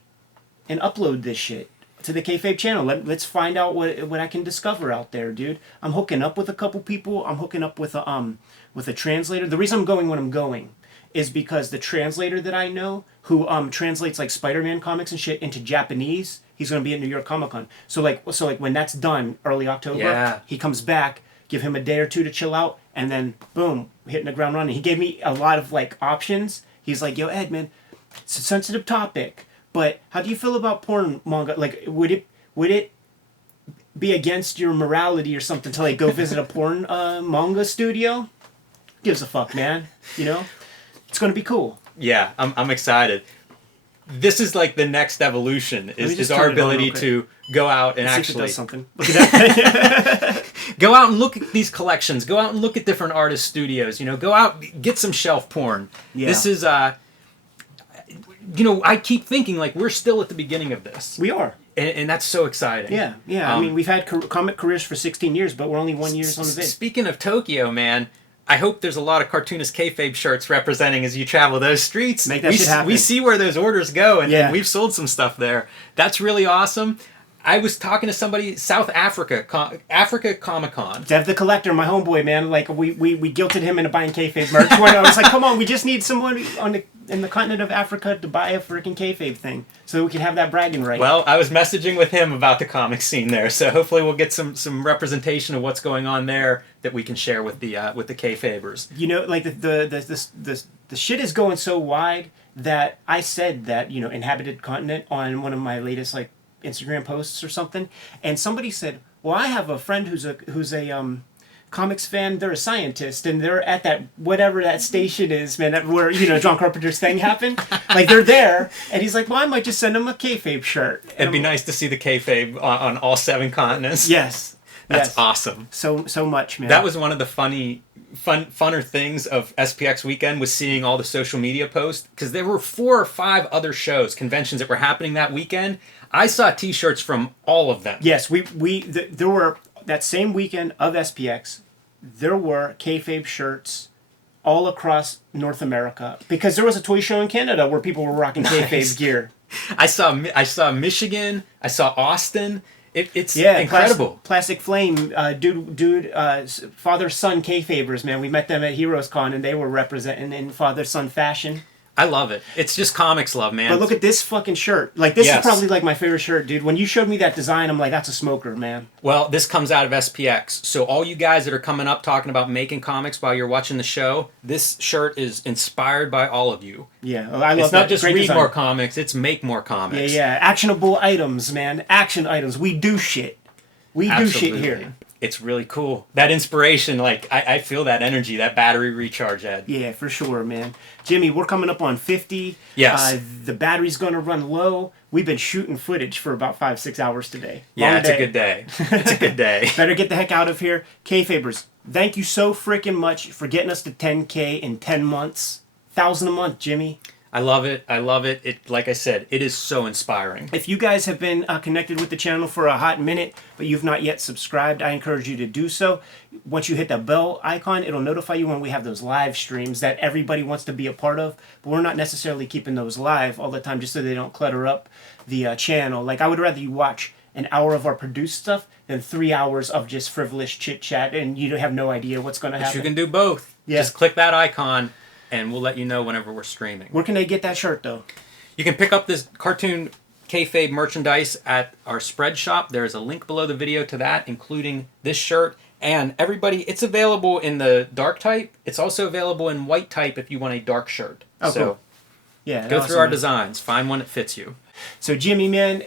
and upload this shit to the Kayfabe channel. Let's find out what I can discover out there, dude. I'm hooking up with a couple people. I'm hooking up with a translator. The reason I'm going when I'm going is because the translator that I know, who translates like Spider-Man comics and shit into Japanese, he's gonna be at New York Comic Con. So like when that's done, early October, Yeah. he comes back. Give him a day or two to chill out, and then boom, hitting the ground running. He gave me a lot of like options. He's like, "Yo, Ed, man, it's a sensitive topic, but how do you feel about porn manga? Like, would it be against your morality or something to like go visit a porn manga studio?" Gives a fuck, man. You know, it's gonna be cool. Yeah, I'm excited. This is like the next evolution is our ability to go out and Let's see if it actually does something. Look at that. go out and look at these collections. Go out and look at different artist studios. You know, go out, get some shelf porn. Yeah. This is you know, I keep thinking like we're still at the beginning of this. We are. And that's so exciting. Yeah. I mean, we've had comic careers for 16 years, but we're only 1 year on the vid. Speaking of Tokyo, man, I hope there's a lot of Cartoonist Kayfabe shirts representing as you travel those streets. Make that shit happen. We see where those orders go, and Yeah. we've sold some stuff there. That's really awesome. I was talking to somebody, South Africa, Africa Comic Con. Dev the Collector, my homeboy, man. Like we guilted him into buying kayfabe merch. When I was like, come on, we just need someone in the continent of Africa to buy a freaking kayfabe thing, so we can have that bragging right. Well, I was messaging with him about the comic scene there, so hopefully we'll get some representation of what's going on there that we can share with the kayfabers. You know, like the shit is going so wide that I said that, you know, inhabited continent on one of my latest like Instagram posts or something, and somebody said, well, I have a friend who's a comics fan. They're a scientist, and they're at that whatever that station is, man, where, you know, John Carpenter's thing happened. Like, they're there, and he's like, well, I might just send him a kayfabe shirt. It'd be nice to see the kayfabe on all 7 continents. Yes. That's yes. awesome. So much, man. That was one of the funner things of SPX weekend, was seeing all the social media posts, because there were 4 or 5 other shows, conventions that were happening that weekend. I saw T-shirts from all of them. Yes, there were, that same weekend of SPX, there were kayfabe shirts all across North America, because there was a toy show in Canada where people were rocking kayfabe gear. I saw Michigan. I saw Austin. It's Yeah, incredible. Plastic Flame, father-son kayfabers, man. We met them at Heroes Con, and they were representing in father-son fashion. I love it. It's just comics love, man. But look at this fucking shirt. Like, this Yes. is probably like my favorite shirt, dude. When you showed me that design, I'm like, that's a smoker, man. Well, this comes out of SPX. So all you guys that are coming up talking about making comics while you're watching the show, this shirt is inspired by all of you. Yeah, I love It's not just Great read design. more comics, it's make more comics. Yeah. Actionable items, man. Action items. We do shit. We do shit Absolutely. here. It's really cool. That inspiration, like, I feel that energy, that battery recharge, Ed. Yeah, for sure, man. Jimmy, we're coming up on 50. Yes. The battery's going to run low. We've been shooting footage for about 5-6 hours today. Yeah, Long it's day. a good day. It's a good day. Better get the heck out of here. Kayfabers, thank you so freaking much for getting us to 10K in 10 months. 1,000 a month, Jimmy. I love it. I love it. It, like I said, it is so inspiring. If you guys have been connected with the channel for a hot minute, but you've not yet subscribed, I encourage you to do so. Once you hit the bell icon, it'll notify you when we have those live streams that everybody wants to be a part of, but we're not necessarily keeping those live all the time just so they don't clutter up the channel. Like, I would rather you watch an hour of our produced stuff than 3 hours of just frivolous chit-chat and you have no idea what's going to happen. You can do both. Yeah. Just click that icon, and we'll let you know whenever we're streaming. Where can they get that shirt, though? You can pick up this cartoon kayfabe merchandise at our spread shop. There is a link below the video to that, including this shirt. And everybody, it's available in the dark type. It's also available in white type if you want a dark shirt. Oh, so cool. Yeah, go awesome, through our man. designs. Find one that fits you. So, Jimmy, man,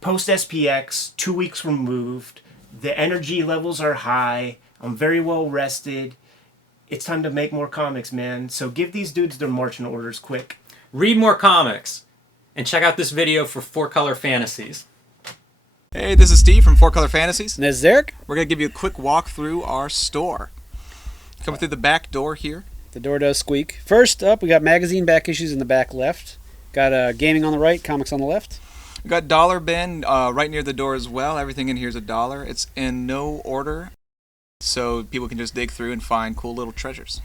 post SPX, 2 weeks removed. The energy levels are high. I'm very well rested. It's time to make more comics, man. So give these dudes their marching orders quick. Read more comics. And check out this video for 4-Color Fantasies. Hey, this is Steve from 4-Color Fantasies. And this is Eric. We're going to give you a quick walk through our store. Coming through the back door here. The door does squeak. First up, we got magazine back issues in the back left. Got gaming on the right, comics on the left. We got dollar bin right near the door as well. Everything in here is $1. It's in no order, so people can just dig through and find cool little treasures.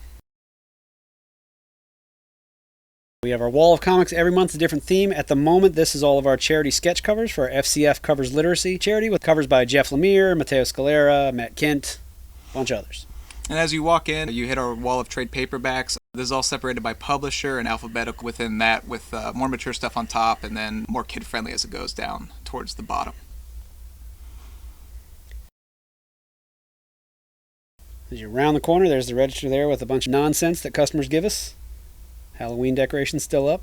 We have our wall of comics every month, a different theme. At the moment, this is all of our charity sketch covers for our FCF Covers Literacy charity, with covers by Jeff Lemire, Matteo Scalera, Matt Kent, a bunch of others. And as you walk in, you hit our wall of trade paperbacks. This is all separated by publisher and alphabetical within that, with more mature stuff on top and then more kid-friendly as it goes down towards the bottom. As you round the corner, there's the register there with a bunch of nonsense that customers give us. Halloween decorations still up.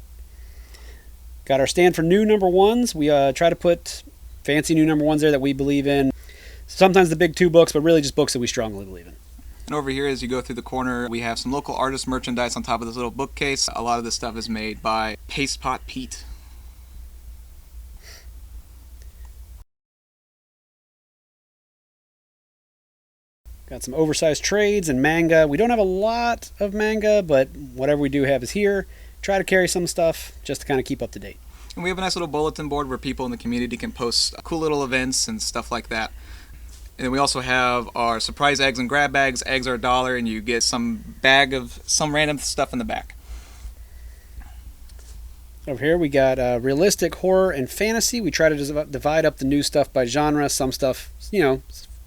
Got our stand for new number ones. We try to put fancy new number ones there that we believe in. Sometimes the big 2 books, but really just books that we strongly believe in. And over here, as you go through the corner, we have some local artist merchandise on top of this little bookcase. A lot of this stuff is made by Paste Pot Pete. Got some oversized trades and manga. We don't have a lot of manga, but whatever we do have is here. Try to carry some stuff just to kind of keep up to date. And we have a nice little bulletin board where people in the community can post cool little events and stuff like that. And then we also have our surprise eggs and grab bags. Eggs are $1 and you get some bag of some random stuff in the back. Over here we got realistic, horror, and fantasy. We try to divide up the new stuff by genre. Some stuff,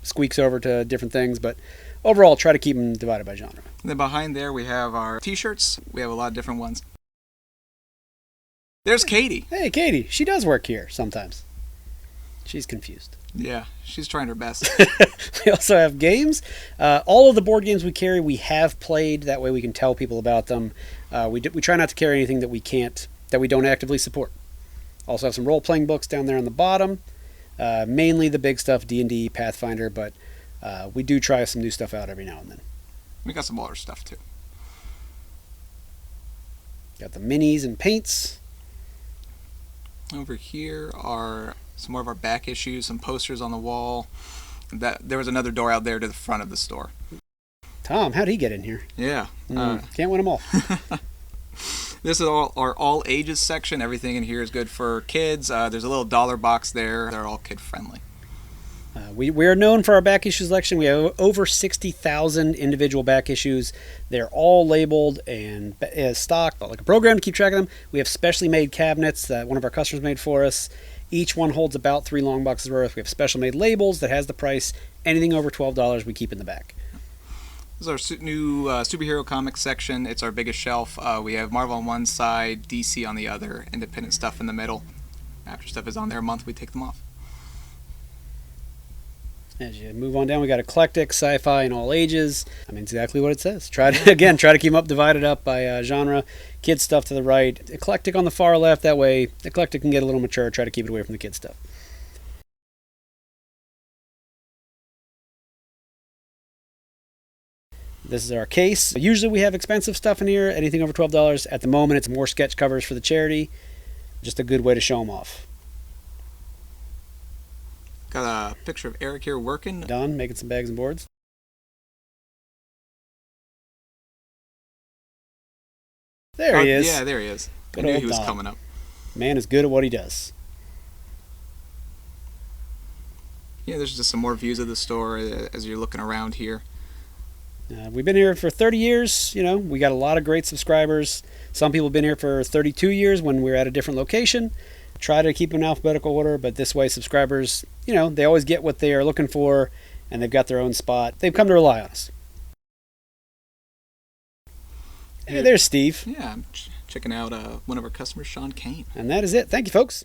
squeaks over to different things, but overall try to keep them divided by genre. And then behind there we have our t-shirts. We have a lot of different ones. There's Katie. Hey, Katie. She does work here sometimes. She's confused. Yeah, she's trying her best. We also have games. All of the board games we carry, we have played. That way we can tell people about them. We try not to carry anything that we don't actively support. Also have some role-playing books down there on the bottom. Mainly the big stuff, D&D, Pathfinder, but we do try some new stuff out every now and then. We got some older stuff too. Got the minis and paints. Over here are some more of our back issues, some posters on the wall. There was another door out there to the front of the store. Tom, how'd he get in here? Yeah. Can't win them all. This is our all ages section. Everything in here is good for kids. There's a little dollar box there. They're all kid friendly. We are known for our back issue selection. We have over 60,000 individual back issues. They're all labeled and stocked, like a program to keep track of them. We have specially made cabinets that one of our customers made for us. Each one holds about 3 long boxes worth. We have special made labels that has the price. Anything over $12 we keep in the back. This is our new superhero comics section. It's our biggest shelf. We have Marvel on one side, DC on the other, independent stuff in the middle. After stuff is on there a month, we take them off. As you move on down, we got eclectic, sci-fi, and all ages. I mean, exactly what it says. Try to keep them up, divided up by genre. Kids stuff to the right, eclectic on the far left. That way, eclectic can get a little mature. Try to keep it away from the kids stuff. This is our case. Usually we have expensive stuff in here, anything over $12. At the moment, it's more sketch covers for the charity. Just a good way to show them off. Got a picture of Eric here working. Done, making some bags and boards. There he is. Yeah, there he is. I Good knew old he was Don. coming up. Man is good at what he does. Yeah, there's just some more views of the store as you're looking around here. We've been here for 30 years. We got a lot of great subscribers. Some people have been here for 32 years when we're at a different location. Try to keep them in alphabetical order, but this way subscribers, they always get what they are looking for, and they've got their own spot. They've come to rely on us. Hey, there's Steve. Yeah, I'm checking out one of our customers, Sean Kane. And that is it. Thank you, folks.